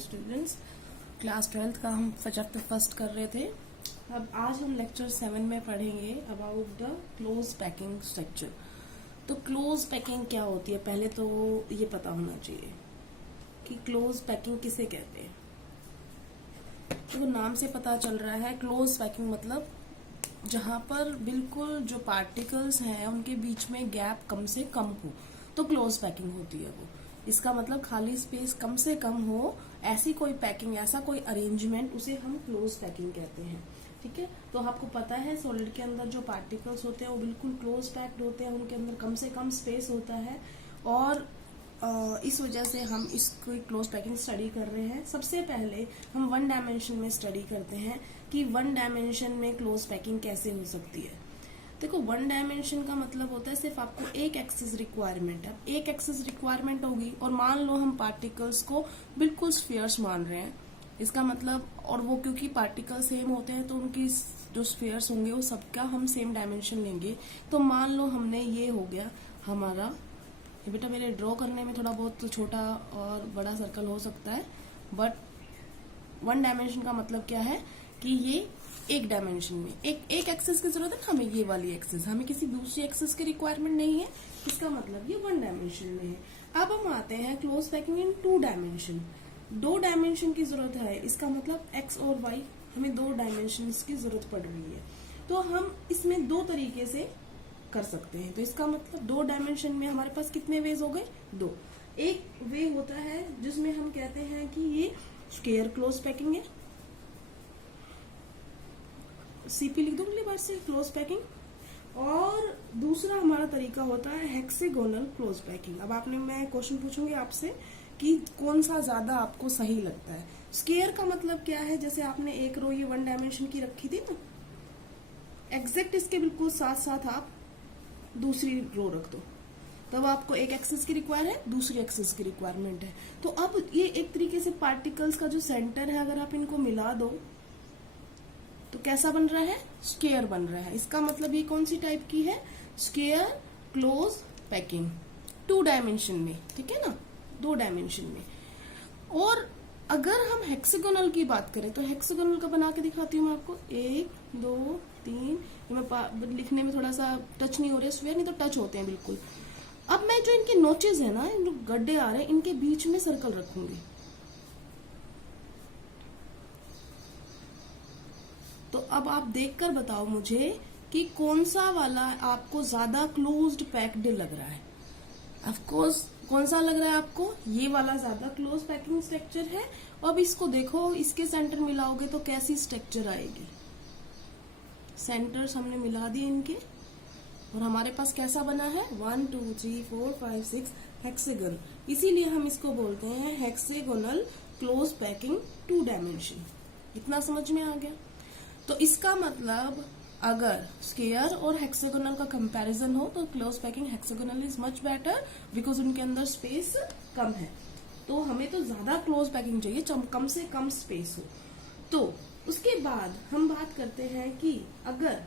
Students, class 12th का हम chapter first कर रहे थे। अब आज हम लेक्चर 7 में पढ़ेंगे about the close packing structure. तो क्लोज पैकिंग क्या होती है, पहले तो ये पता होना चाहिए कि क्लोज पैकिंग किसे कहते हैं। तो नाम से पता चल रहा है क्लोज पैकिंग मतलब जहां पर बिल्कुल जो पार्टिकल्स हैं उनके बीच में गैप कम से कम हो, तो क्लोज पैकिंग होती है वो। इसका मतलब खाली स्पेस कम से कम हो, ऐसी कोई पैकिंग, ऐसा कोई अरेंजमेंट, उसे हम क्लोज पैकिंग कहते हैं। ठीक है, तो आपको पता है सॉलिड के अंदर जो पार्टिकल्स होते हैं वो बिल्कुल क्लोज पैक्ड होते हैं, उनके अंदर कम से कम स्पेस होता है और इस वजह से हम इसको क्लोज पैकिंग स्टडी कर रहे हैं। सबसे पहले हम वन डायमेंशन में स्टडी करते हैं कि वन डायमेंशन में क्लोज पैकिंग कैसे हो सकती है। देखो, वन डायमेंशन का मतलब होता है सिर्फ आपको एक एक्सिस रिक्वायरमेंट है। एक एक्सिस रिक्वायरमेंट होगी और मान लो हम पार्टिकल्स को बिल्कुल स्फीयर्स मान रहे हैं, इसका मतलब, और वो क्योंकि पार्टिकल सेम होते हैं तो उनकी जो स्फीयर्स होंगे वो सबका हम सेम डायमेंशन लेंगे। तो मान लो हमने ये हो गया हमारा, ये बेटा मेरे ड्रॉ करने में थोड़ा बहुत छोटा और बड़ा सर्कल हो सकता है, बट वन डायमेंशन का मतलब क्या है कि ये एक डायमेंशन में एक एक्सिस की जरूरत है ना हमें, ये वाली एक्सिस, हमें किसी दूसरी एक्सिस की रिक्वायरमेंट नहीं है, इसका मतलब ये वन डायमेंशन में है। अब हम आते हैं close packing in two dimension. दो डायमेंशन की जरूरत है, इसका मतलब एक्स और वाई, हमें दो डायमेंशन की जरूरत पड़ रही है। तो हम इसमें दो तरीके से कर सकते हैं। तो इसका मतलब दो डायमेंशन में हमारे पास कितने वेज हो गए? दो। एक वे होता है जिसमें हम कहते हैं कि ये स्क्वायर क्लोज पैकिंग है, सीपी लिख दो अगली बार से, क्लोज पैकिंग। और दूसरा हमारा तरीका होता है हेक्सागोनल क्लोज पैकिंग। अब मैं क्वेश्चन पूछूंगी आपसे कि कौन सा ज्यादा आपको सही लगता है। स्क्वायर का मतलब क्या है, जैसे आपने एक रो ये वन डायमेंशन की रखी थी ना, एग्जैक्ट इसके बिल्कुल साथ साथ आप दूसरी रो रख दो, तब आपको एक एक्सिस की रिक्वायर है, दूसरी एक्सिस की रिक्वायरमेंट है। तो अब ये एक तरीके से पार्टिकल्स का जो सेंटर है, अगर आप इनको मिला दो तो कैसा बन रहा है? स्क्वायर बन रहा है। इसका मतलब ये कौन सी टाइप की है? Square close packing, two dimension में। ठीक है ना, दो डायमेंशन में। और अगर हम हेक्सागोनल की बात करें तो हेक्सागोनल का बना के दिखाती हूँ मैं आपको। 1 2 3, मैं लिखने में थोड़ा सा टच नहीं हो रहे स्क्वायर, नहीं तो टच होते हैं बिल्कुल। अब मैं जो इनके नोचेज है ना, जो गड्ढे आ रहे हैं, इनके बीच में सर्कल रखूंगी। तो अब आप देखकर बताओ मुझे कि कौन सा वाला आपको ज्यादा क्लोज्ड पैक्ड लग रहा है। ऑफ कोर्स कौन सा लग रहा है आपको? ये वाला ज्यादा क्लोज पैकिंग स्ट्रक्चर है। अब इसको देखो, इसके सेंटर मिलाओगे तो कैसी स्ट्रक्चर आएगी। सेंटर्स हमने मिला दिए इनके और हमारे पास कैसा बना है? 1 2 3 4 5 6 हेक्सागन। इसीलिए हम इसको बोलते हैं hexagonal close packing two dimension. इतना समझ में आ गया? तो इसका मतलब अगर स्क्वायर और हेक्सागोनल का कंपैरिजन हो तो close packing hexagonal is much better, because उनके अंदर स्पेस कम है। तो हमें तो ज्यादा क्लोज पैकिंग चाहिए, कम से कम स्पेस हो। तो उसके बाद हम बात करते हैं कि अगर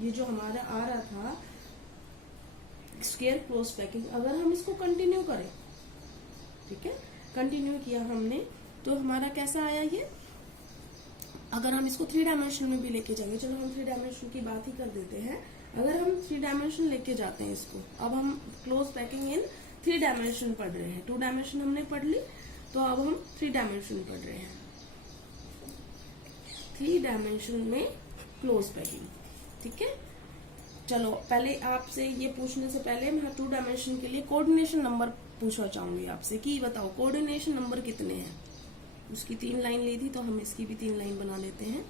ये जो हमारा आ रहा था स्क्वायर क्लोज पैकिंग, अगर हम इसको कंटिन्यू करें, ठीक है, कंटिन्यू किया हमने, तो हमारा कैसा आया ये? अगर हम इसको 3 डायमेंशन में भी लेके जाएंगे, चलो हम 3 डायमेंशन की बात ही कर देते हैं। अगर हम 3 डायमेंशन लेके जाते हैं इसको, अब हम क्लोज पैकिंग इन 3 डायमेंशन पढ़ रहे हैं। 2 डायमेंशन हमने पढ़ ली, तो अब हम 3 डायमेंशन पढ़ रहे हैं। 3 डायमेंशन में क्लोज पैकिंग, ठीक है। चलो पहले आपसे ये पूछने से पहले मैं 2 डायमेंशन के लिए कोऑर्डिनेशन नंबर पूछना चाहूंगी आपसे कि बताओ कोऑर्डिनेशन नंबर कितने हैं। उसकी 3 लाइन ली थी तो हम इसकी भी 3 लाइन बना लेते हैं।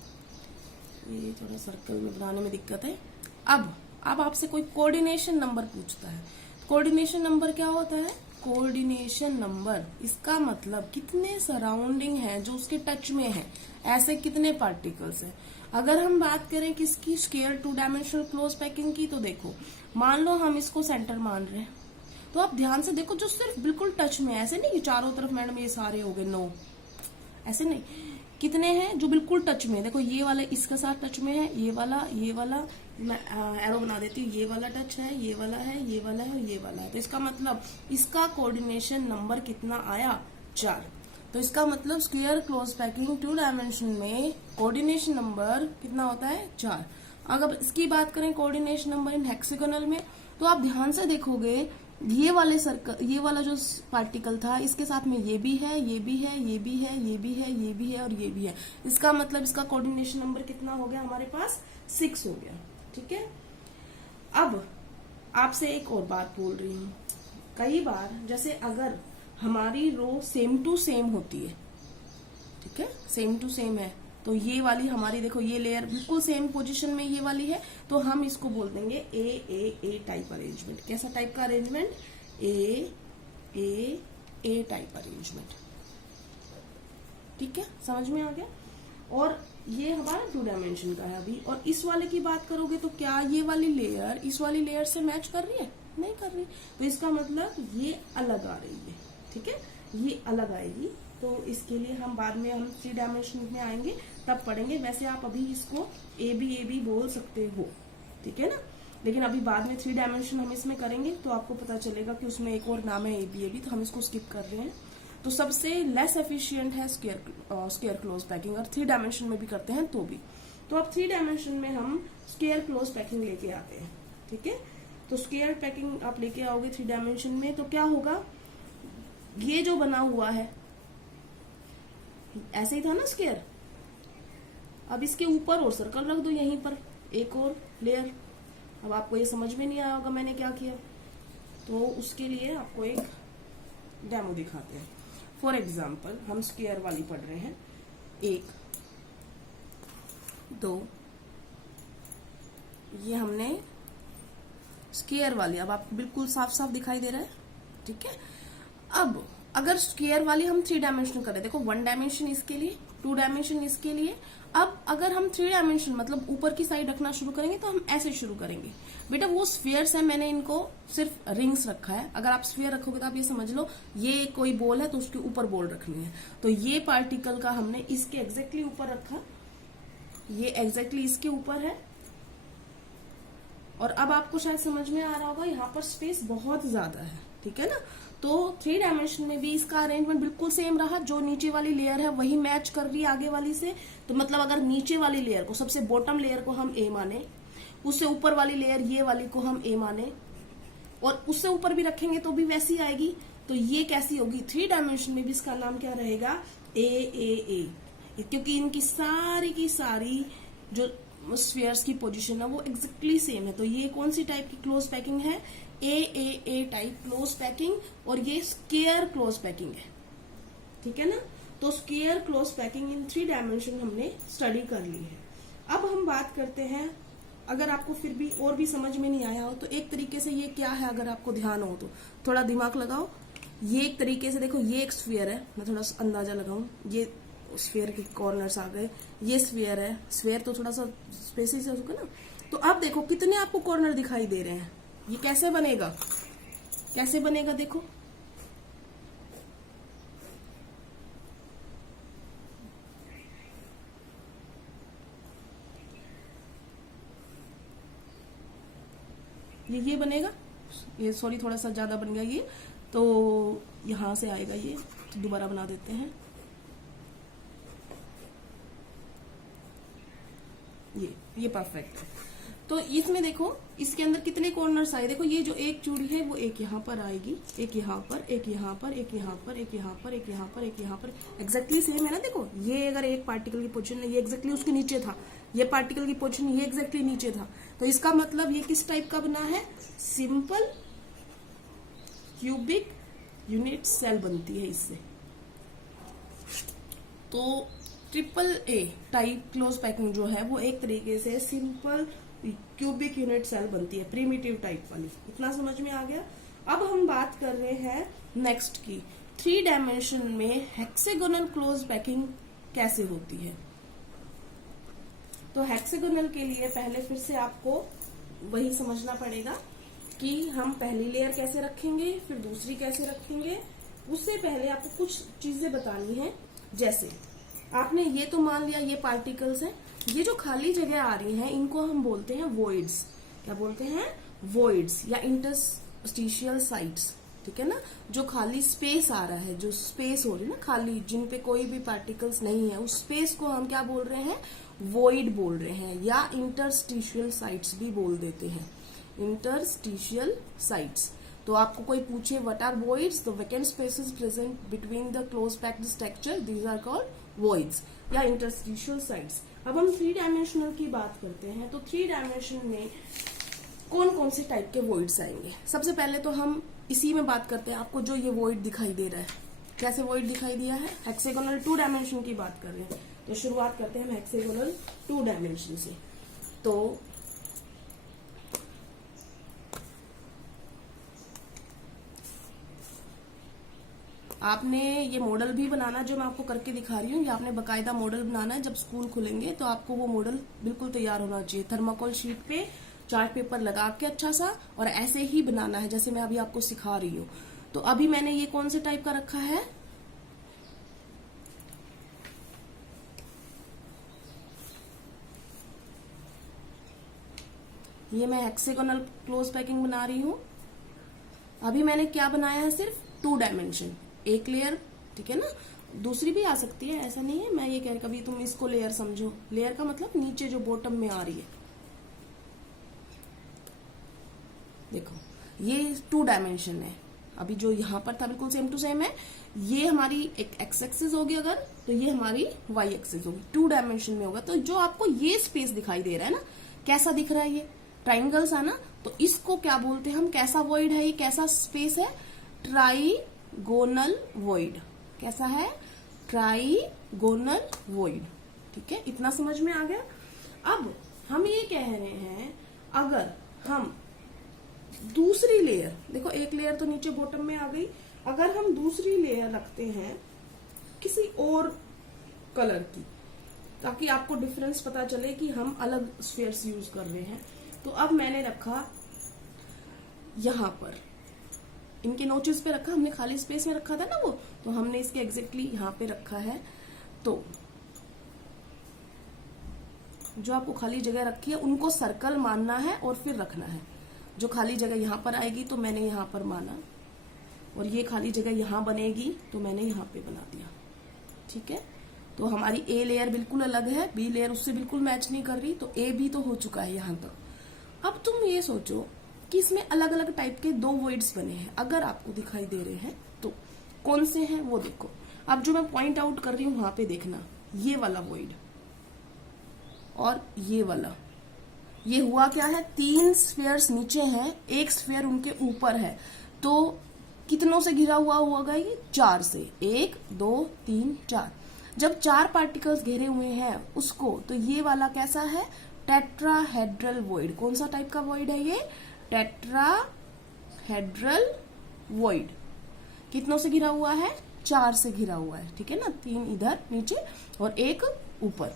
ये थोड़ा सर्कल में बनाने में दिक्कत है। अब आपसे कोई कोऑर्डिनेशन नंबर पूछता है। कोऑर्डिनेशन नंबर क्या होता है? कोऑर्डिनेशन नंबर, इसका मतलब कितने सराउंडिंग है जो उसके टच में है, ऐसे कितने पार्टिकल्स है। अगर हम बात करें किसकी, स्क्वायर 2 डायमेंशनल क्लोज पैकिंग की, तो देखो मान लो हम इसको सेंटर मान रहे हैं, तो आप ध्यान से देखो जो सिर्फ बिल्कुल टच में है, ऐसे नहीं कि चारों तरफ मैडम ये सारे हो गए, नो, ऐसे नहीं। कितने हैं जो बिल्कुल टच में? देखो ये वाला इसके साथ टच में है, ये वाला मैं एरो बना देती हूँ, ये वाला टच है, ये वाला है, ये वाला है और ये वाला है। तो इसका मतलब इसका कोऑर्डिनेशन नंबर कितना आया? 4। तो इसका मतलब स्क्वायर क्लोज पैकिंग 2 डायमेंशन में कोऑर्डिनेशन नंबर कितना होता है 4। अगर इसकी बात करें कोऑर्डिनेशन नंबर इन हेक्सागोनल में, तो आप ध्यान से देखोगे ये वाले सर्कल, ये वाला जो पार्टिकल था इसके साथ में ये भी है, ये भी है, ये भी है, ये भी है, ये भी है और ये भी है। इसका मतलब इसका कोऑर्डिनेशन नंबर कितना हो गया हमारे पास 6 हो गया। ठीक है, अब आपसे एक और बात बोल रही हूँ। कई बार जैसे अगर हमारी रो सेम टू सेम होती है, ठीक है, सेम टू सेम है, तो ये वाली हमारी देखो ये लेयर बिल्कुल सेम पोजीशन में ये वाली है, तो हम इसको बोल देंगे ए टाइप अरेंजमेंट। कैसा टाइप का अरेंजमेंट? ए टाइप अरेंजमेंट। ठीक है, समझ में आ गया। और ये हमारा 2 डायमेंशन का है अभी। और इस वाले की बात करोगे तो क्या ये वाली लेयर इस वाली लेयर से मैच कर रही है? नहीं कर रही, तो इसका मतलब ये अलग आ रही है। ठीक है, ये अलग आएगी, तो इसके लिए हम बाद में हम 3 डायमेंशन में आएंगे तब पढ़ेंगे। वैसे आप अभी इसको ए बी बोल सकते हो, ठीक है ना, लेकिन अभी बाद में 3 डायमेंशन हम इसमें करेंगे तो आपको पता चलेगा कि उसमें एक और नाम है ए बी, तो हम इसको स्किप कर रहे हैं। तो सबसे लेस एफिशिएंट है स्क्वायर क्लोज पैकिंग, और 3 डायमेंशन में भी करते हैं तो भी। तो अब 3 डायमेंशन में हम स्क्वायर क्लोज पैकिंग लेके आते हैं। ठीक है, तो स्क्वायर पैकिंग आप लेके आओगे 3 डायमेंशन में, तो क्या होगा, ये जो बना हुआ है ऐसे ही था ना स्क्वायर, अब इसके ऊपर और सर्कल रख दो, यहीं पर एक और लेयर। अब आपको ये समझ में नहीं आया होगा मैंने क्या किया, तो उसके लिए आपको एक डेमो दिखाते हैं। फॉर एग्जाम्पल हम स्क्वायर वाली पढ़ रहे हैं, 1 2, ये हमने स्क्वायर वाली, अब आपको बिल्कुल साफ साफ दिखाई दे रहा है। ठीक है, अब अगर स्क्वायर वाली हम 3 डायमेंशन करें, देखो 1 डायमेंशन इसके लिए, 2 डायमेंशन इसके लिए। अब अगर हम 3 डायमेंशन मतलब ऊपर की साइड रखना शुरू करेंगे तो हम ऐसे शुरू करेंगे। बेटा वो स्फीयर्स है, मैंने इनको सिर्फ रिंग्स रखा है। अगर आप स्फीयर रखोगे तो आप ये समझ लो ये कोई बॉल है तो उसके ऊपर बॉल रखनी है। तो ये पार्टिकल का हमने इसके एग्जैक्टली ऊपर रखा, ये एग्जैक्टली इसके ऊपर है। और अब आपको शायद समझ में आ रहा होगा यहाँ पर स्पेस बहुत ज्यादा है। ठीक है ना, तो 3 डायमेंशन में भी इसका अरेंजमेंट बिल्कुल सेम रहा। जो नीचे वाली लेयर है वही मैच कर रही है आगे वाली से। तो मतलब अगर नीचे वाली लेयर को, सबसे बॉटम लेयर को हम ए माने, उससे ऊपर वाली लेयर ये वाली को हम ए माने, और उससे ऊपर भी रखेंगे तो भी वैसी आएगी। तो ये कैसी होगी? 3 डायमेंशन में भी इसका नाम क्या रहेगा? ए, क्योंकि इनकी सारी की सारी जो स्फीयर्स की पोजीशन है वो एग्जैक्टली सेम है। तो ये कौन सी टाइप की क्लोज पैकिंग है? ए टाइप क्लोज पैकिंग, और ये स्क्वायर क्लोज पैकिंग है। ठीक है ना, तो square close packing in 3 dimension हमने स्टडी कर ली है। अब हम बात करते हैं, अगर आपको फिर भी और भी समझ में नहीं आया हो तो एक तरीके से ये क्या है, अगर आपको ध्यान हो तो थोड़ा दिमाग लगाओ। ये एक तरीके से देखो, ये एक स्फीयर है, मैं थोड़ा सा अंदाजा लगाऊं, ये स्फीयर के कॉर्नर्स आ गए, ये स्फीयर है, स्फीयर तो थोड़ा सा स्पेस से होगा ना। तो अब देखो कितने आपको कॉर्नर दिखाई दे रहे हैं। ये कैसे बनेगा, कैसे बनेगा देखो, ये बनेगा, ये सॉरी थोड़ा सा ज्यादा बन गया ये, तो यहां से आएगा ये, तो दोबारा बना देते हैं। ये परफेक्ट है। तो इसमें देखो इसके अंदर कितने कॉर्नर्स आए, देखो ये जो एक चूड़ी है वो एक यहाँ पर आएगी, एक यहाँ पर, एक यहाँ पर, एक यहाँ पर, एक यहाँ पर, एक यहाँ पर, एक यहाँ पर, एग्जैक्टली सेम है ना। देखो ये अगर एक पार्टिकल की पोजीशन है, ये एग्जैक्टली उसके नीचे था, ये पार्टिकल की पोजीशन ये एग्जैक्टली नीचे था। तो इसका मतलब ये किस टाइप का बना है? सिंपल क्यूबिक यूनिट सेल बनती है इससे। तो triple A type close packing जो है वो एक तरीके से सिंपल क्यूबिक यूनिट सेल बनती है, प्रिमिटिव टाइप वाली। इतना समझ में आ गया। अब हम बात कर रहे हैं नेक्स्ट की, 3 डायमेंशन में हेक्सागोनल क्लोज पैकिंग कैसे होती है। तो हेक्सागोनल के लिए पहले फिर से आपको वही समझना पड़ेगा कि हम पहली लेयर कैसे रखेंगे, फिर दूसरी कैसे रखेंगे। उससे पहले आपको कुछ चीजें बतानी है। जैसे आपने ये तो मान लिया ये पार्टिकल्स हैं, ये जो खाली जगह आ रही हैं इनको हम बोलते हैं वॉइड्स। क्या बोलते हैं? वॉइड्स या इंटरस्टिशियल साइट्स। ठीक है ना, जो खाली स्पेस आ रहा है, जो स्पेस हो रही है ना खाली, जिन पे कोई भी पार्टिकल्स नहीं है, उस स्पेस को हम क्या बोल रहे हैं, वॉइड बोल रहे हैं, या इंटरस्टिशियल साइट्स भी बोल देते हैं, इंटरस्टिशियल साइट्स। तो आपको कोई पूछे what are voids, the vacant spaces present between the close packed structure, these are called voids या इंटरस्टिशियल साइट्स। अब हम 3 डायमेंशनल की बात करते हैं, तो 3 डायमेंशन में कौन कौन से टाइप के वॉइड्स आएंगे। सबसे पहले तो हम इसी में बात करते हैं, आपको जो ये वॉइड दिखाई दे रहा है, कैसे वॉइड दिखाई दिया है, हेक्सागोनल 2 डायमेंशन की बात कर रहे हैं। तो शुरुआत करते हैं हम हेक्सागोनल 2 डायमेंशन से। तो आपने ये मॉडल भी बनाना, जो मैं आपको करके दिखा रही हूँ, ये आपने बकायदा मॉडल बनाना है। जब स्कूल खुलेंगे तो आपको वो मॉडल बिल्कुल तैयार होना चाहिए, थर्माकोल शीट पे चार्ट पेपर लगा के अच्छा सा, और ऐसे ही बनाना है जैसे मैं अभी आपको सिखा रही हूँ। तो अभी मैंने ये कौन से टाइप का रखा है, ये मैं हेक्सागोनल क्लोज पैकिंग बना रही हूँ। अभी मैंने क्या बनाया है, सिर्फ 2 डायमेंशन, एक लेयर, ठीक है ना, दूसरी भी आ सकती है, ऐसा नहीं है। मैं ये कह रही, कभी तुम इसको लेयर समझो, लेयर का मतलब नीचे जो बॉटम में आ रही है, देखो ये 2 डायमेंशन है। अभी जो यहाँ पर था बिल्कुल सेम टू सेम है, ये हमारी एक एक्स एक्सिस होगी अगर, तो ये हमारी वाई एक्सिस होगी, 2 डायमेंशन में होगा। तो जो आपको ये स्पेस दिखाई दे रहा है ना, कैसा दिख रहा है, ये ट्राइंगल्स है ना, तो इसको क्या बोलते हैं हम, कैसा वॉइड है ये, कैसा स्पेस है, ट्राइगोनल वॉइड। कैसा है, ट्राइगोनल वॉइड। ठीक है, इतना समझ में आ गया। अब हम ये कह रहे हैं, अगर हम दूसरी लेयर, देखो एक लेयर तो नीचे बॉटम में आ गई, अगर हम दूसरी लेयर रखते हैं किसी और कलर की, ताकि आपको डिफरेंस पता चले कि हम अलग स्फीयर्स यूज कर रहे हैं। तो अब मैंने रखा यहां पर, इनके नोचेस पे रखा, हमने खाली स्पेस में रखा था ना वो, तो हमने इसके एग्जैक्टली यहां पे रखा है। तो जो आपको खाली जगह रखी है उनको सर्कल मानना है और फिर रखना है। जो खाली जगह यहां पर आएगी तो मैंने यहां पर माना, और ये खाली जगह यहां बनेगी तो मैंने यहां पे बना दिया। ठीक है, तो हमारी ए लेयर बिल्कुल अलग है, बी लेयर उससे बिल्कुल मैच नहीं कर रही, तो ए भी तो हो चुका है यहां तक। अब तुम ये सोचो कि इसमें अलग अलग टाइप के 2 वॉइड्स बने हैं, अगर आपको दिखाई दे रहे हैं तो कौन से हैं वो देखो। अब जो मैं पॉइंट आउट कर रही हूं वहां पे देखना, ये वाला वॉइड और ये वाला, ये हुआ क्या है, 3 स्फीयर्स नीचे हैं, एक स्फीयर उनके ऊपर है, तो कितनों से घिरा हुआ होगा ये, 4 से, 1 2 3 4। जब 4 पार्टिकल्स घेरे हुए हैं उसको, तो ये वाला कैसा है, टेट्राहेड्रल वॉइड। कौन सा टाइप का वॉइड है ये, टेट्राहेड्रल वॉइड। कितनों से घिरा हुआ है, 4 से घिरा हुआ है। ठीक है ना, 3 इधर नीचे और एक ऊपर।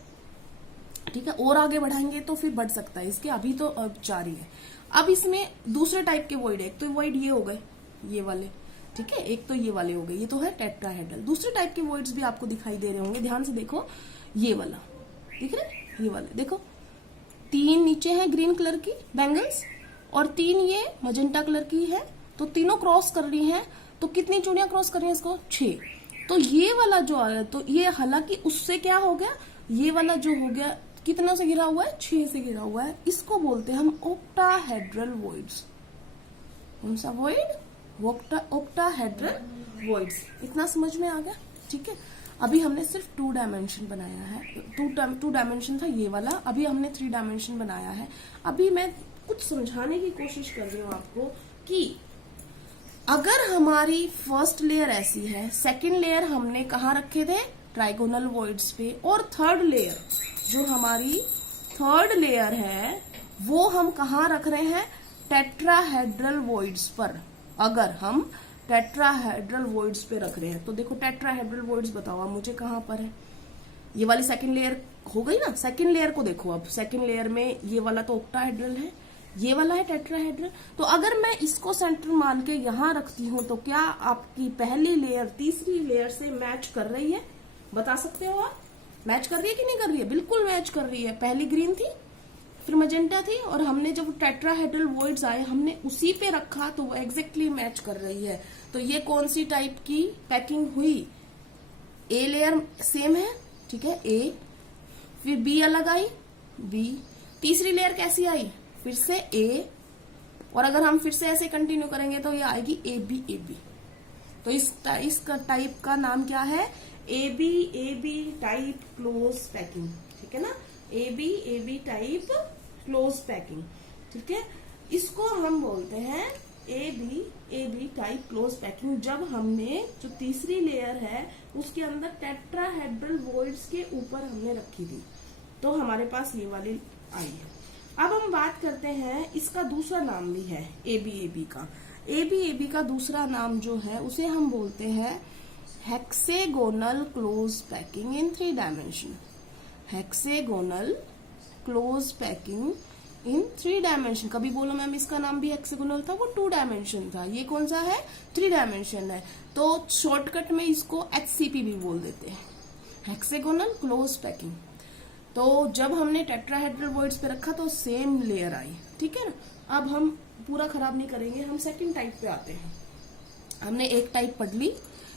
ठीक है, और आगे बढ़ाएंगे तो फिर बढ़ सकता है इसके, अभी तो अब 4 ही है। अब इसमें दूसरे टाइप के वॉइड है, एक तो वॉइड ये हो गए, ये वाले, ठीक है, एक तो ये वाले हो गए, ये तो है टेट्राहेड्रल। दूसरे टाइप के वॉइड्स भी आपको दिखाई दे रहे होंगे, ध्यान से देखो, ये वाला दिख रहा है, ये वाले देखो, 3 नीचे है ग्रीन कलर की बैंगल्स और 3 ये मजेंटा कलर की है, तो तीनों क्रॉस कर रही हैं। तो कितनी चूड़ियां क्रॉस कर रही हैं इसको, 6। तो ये वाला जो आ रहा है, तो ये हालांकि उससे क्या हो गया, ये वाला जो हो गया कितना से घिरा हुआ है, 6 से घिरा हुआ है, इसको बोलते हैं हम ऑक्टाहेड्रल वॉइड्स। कौन सा वॉइड, ऑक्टाहेड्रल वॉइड्स। इतना समझ में आ गया। ठीक है, अभी हमने सिर्फ 2 डायमेंशन बनाया है, 2 डायमेंशन था ये वाला, अभी हमने 3 डायमेंशन बनाया है। अभी मैं कुछ समझाने की कोशिश कर रही हूँ आपको कि अगर हमारी फर्स्ट लेयर ऐसी है, सेकंड लेयर हमने कहाँ रखे थे, ट्राइगोनल वॉइड्स पे, और थर्ड लेयर, जो हमारी थर्ड लेयर है वो हम कहाँ रख रहे हैं, टेट्राहेड्रल वॉइड्स पर। अगर हम टेट्राहेड्रल वॉइड्स पे रख रहे हैं तो देखो टेट्राहेड्रल वॉइड्स बताओ आप मुझे कहाँ पर है, ये वाली सेकंड लेयर हो गई ना। सेकंड लेयर को देखो, अब सेकंड लेयर में ये वाला तो ऑक्टाहेड्रल है, ये वाला है टेट्राहेड्रल। तो अगर मैं इसको सेंटर मान के यहां रखती हूं तो क्या आपकी पहली लेयर तीसरी लेयर से मैच कर रही है, बता सकते हो आप, मैच कर रही है कि नहीं कर रही है, बिल्कुल मैच कर रही है। पहली ग्रीन थी, फिर मजेंटा थी, और हमने जब टेट्राहेड्रल वॉइड्स आए हमने उसी पे रखा तो वो एग्जैक्टली मैच कर रही है। तो ये कौन सी टाइप की पैकिंग हुई, ए लेयर सेम है, ठीक है, ए, फिर बी अलग आई, बी, तीसरी लेयर कैसी आई, फिर से ए, और अगर हम फिर से ऐसे कंटिन्यू करेंगे तो ये आएगी ए बी ए बी। तो इस टाइप का नाम क्या है, A B type close packing, ठीक है ना, A B type close packing, ठीक है। इसको हम बोलते हैं A B type close packing, जब हमने जो तीसरी लेयर है उसके अंदर टेट्राहेड्रल वॉइड्स के ऊपर हमने रखी थी, तो हमारे पास ये वाली आई है। अब हम बात करते हैं, इसका दूसरा नाम भी है ए बी का। ए बी का दूसरा नाम जो है उसे हम बोलते हैं hexagonal close packing in 3 dimension. Hexagonal close packing in 3 dimension. कभी बोलो मैम इसका नाम भी हेक्सेगोनल था, वो 2 डायमेंशन था, ये कौन सा है, 3 डायमेंशन है। तो शॉर्टकट में इसको HCP भी बोल देते हैं, हेक्सेगोनल क्लोज पैकिंग। तो जब हमने टेट्राहेड्रल वॉइड्स पे रखा तो सेम लेयर आई, ठीक है ना। अब हम पूरा खराब नहीं करेंगे, हम सेकंड टाइप पे आते हैं। हमने एक टाइप पढ़ ली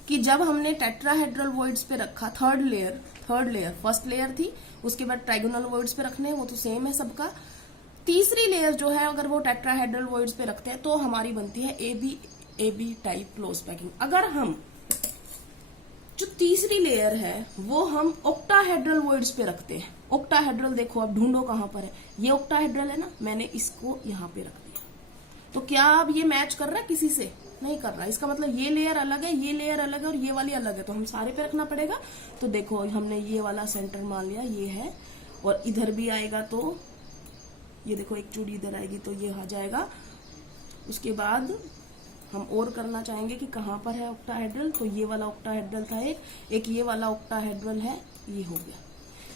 कि जब हमने टेट्राहेड्रल वॉइड्स पे रखा, थर्ड लेयर, फर्स्ट लेयर थी, उसके बाद ट्राइगोनल वॉइड्स पे रखने, वो तो सेम है सबका। तीसरी लेयर जो है अगर वो टेट्राहेड्रल वॉइड्स पे रखते हैं तो हमारी बनती है A B type close packing. अगर हम जो तीसरी लेयर है वो हम ऑक्टाहेड्रल वॉइड्स पे रखते हैं, ऑक्टाहेड्रल देखो अब ढूंढो कहां पर है, ये ऑक्टाहेड्रल है ना, मैंने इसको यहाँ पे रख दिया, तो क्या अब ये मैच कर रहा है किसी से, नहीं कर रहा। इसका मतलब ये लेयर अलग है, ये लेयर अलग है और ये वाली अलग है, तो हम सारे पे रखना पड़ेगा। तो देखो हमने ये वाला सेंटर मान लिया, ये है, और इधर भी आएगा तो ये देखो एक चूड़ी इधर आएगी तो ये आ जाएगा। उसके बाद हम और करना चाहेंगे कि कहाँ पर है ऑक्टाहेड्रल, तो ये वाला ऑक्टाहेड्रल था एक ये वाला ऑक्टाहेड्रल है, ये हो गया।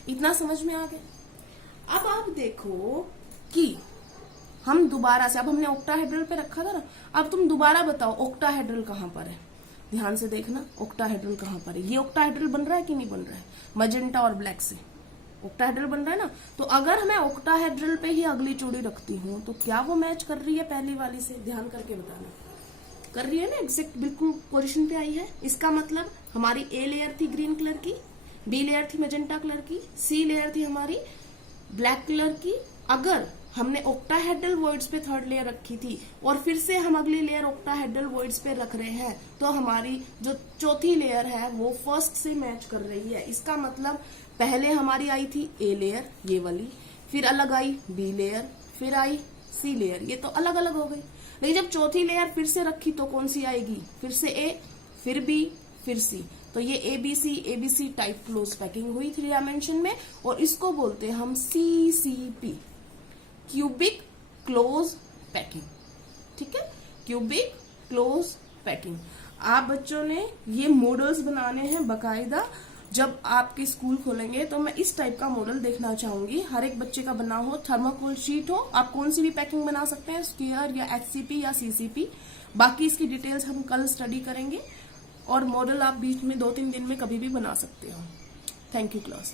इतना समझ में आ गया। अब आप देखो कि हम दोबारा से, अब हमने ऑक्टाहेड्रल पे रखा था ना, अब तुम दोबारा बताओ ऑक्टाहेड्रल कहाँ पर है, ध्यान से देखना ऑक्टाहेड्रल कहाँ पर है। ये ऑक्टाहेड्रल बन रहा है कि नहीं बन रहा है, मजेंटा और ब्लैक से ऑक्टाहेड्रल बन रहा है ना। तो अगर मैं ऑक्टाहेड्रल पे ही अगली चूड़ी रखती हूँ तो क्या वो मैच कर रही है पहली वाली से, ध्यान करके बताना, कर रही है ना, एग्जैक्ट बिल्कुल पोजीशन पे आई है। इसका मतलब हमारी ए लेयर थी ग्रीन कलर की, बी लेयर थी मजेंटा कलर की, सी लेयर थी हमारी ब्लैक कलर की। अगर हमने ऑक्टाहेड्रल वॉइड्स पे थर्ड लेयर रखी थी और फिर से हम अगली लेयर ऑक्टाहेड्रल वॉइड्स पे रख रहे हैं, तो हमारी जो चौथी लेयर है वो फर्स्ट से मैच कर रही है। इसका मतलब पहले हमारी आई थी ए लेयर ये वाली, फिर अलग आई बी लेयर, फिर आई सी लेयर, ये तो अलग अलग हो गई। लेकिन जब चौथी लेयर फिर से रखी तो कौन सी आएगी, फिर से ए, फिर बी, फिर सी, तो ये एबीसी टाइप क्लोज पैकिंग हुई 3 डायमेंशन में, और इसको बोलते हैं हम CCP, क्यूबिक क्लोज पैकिंग, ठीक है, क्यूबिक क्लोज पैकिंग। आप बच्चों ने ये मॉडल्स बनाने हैं बकायदा। जब आपके स्कूल खोलेंगे तो मैं इस टाइप का मॉडल देखना चाहूंगी, हर एक बच्चे का बना हो, थर्माकोल शीट हो, आप कौन सी भी पैकिंग बना सकते हैं, स्क्वायर या HCP या CCP। बाकी इसकी डिटेल्स हम कल स्टडी करेंगे, और मॉडल आप बीच में 2-3 दिन में कभी भी बना सकते हो। Thank you class.